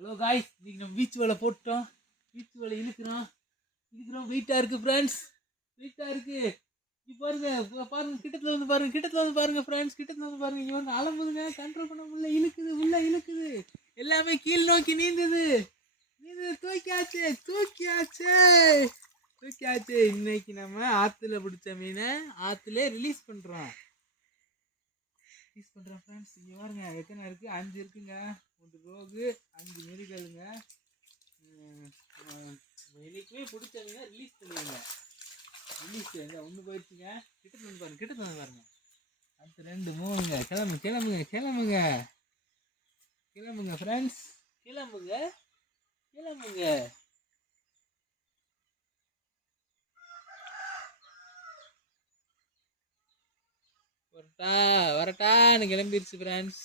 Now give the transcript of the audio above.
Hello guys, இன்னைக்கு நம்ம beach வலை போட்டோம். பீச் வலை இழுக்கிறோம். வெயிட்டாக இருக்குது ஃப்ரெண்ட்ஸ், வெயிட்டாக இருக்குது. இப்போ பாருங்க, பாருங்க, கிட்டத்தில் வந்து பாருங்க, ஃப்ரெண்ட்ஸ், கிட்டத்தில் வந்து பாருங்க. இங்கே வந்து அலம்புதுங்க, கண்ட்ரோல் பண்ண முடியல, இழுக்குது. எல்லாமே கீழ் நோக்கி நீந்துது. தூக்கியாச்சு. இன்னைக்கு நம்ம ஆற்றுல பிடிச்ச மீனை ஆற்றுல ரிலீஸ் பண்ணுறோம் ஃப்ரெண்ட்ஸ். இங்கே பாருங்க எத்தனை இருக்குது, 5 இருக்குங்க. 1 ரோகு, 5 மெரிகலுங்க. இன்னைக்குமே பிடிச்ச மீனை ரிலீஸ் பண்ணிடுங்க. எங்க ஒன்று போயிடுச்சுங்க. கிட்ட வந்து பாருங்க. அடுத்து 2 3ங்க. கிளம்புங்க ஃப்ரெண்ட்ஸ், கிளம்புங்க. வரட்டான்னு கிளம்பிடுச்சு ஃப்ரெண்ட்ஸ்.